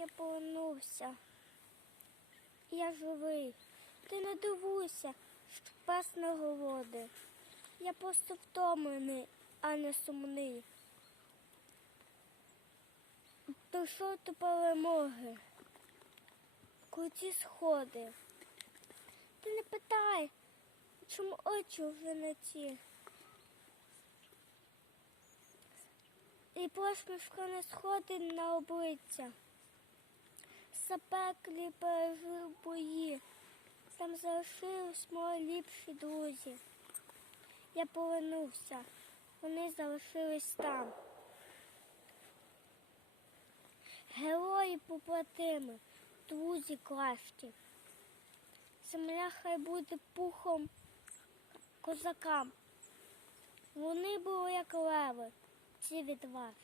Я повернувся. Я живий. Ти не дивуйся, що пес не голодний. Я просто втомлений, а не сумний. Дійшов до перемоги. Круті сходи. Ти не питай, чому очі вже не ті. І посмішка не сходить на обличчя. Запеклі пережив бої. Там залишились мої ліпші друзі. Я повернувся. Вони залишились там. Герої побратими, друзі кращі. Земля хай буде пухом козакам. Вони були як леви, ці відважні.